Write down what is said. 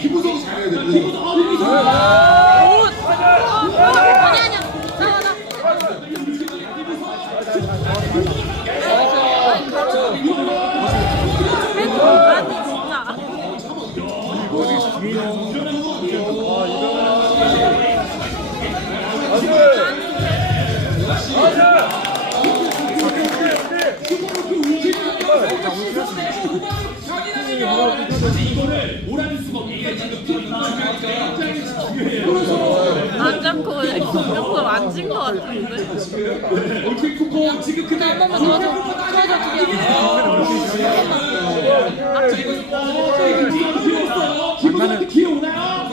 김우성이 잘해야 되고. 아니 아니야. 나와 나. 아니 진짜. 안 잡고 그냥 김명수 만진 것 같은데. 지금 그때 한 번만 도와줘. 도와줘 주기야. 김우성한테 기회 오나요?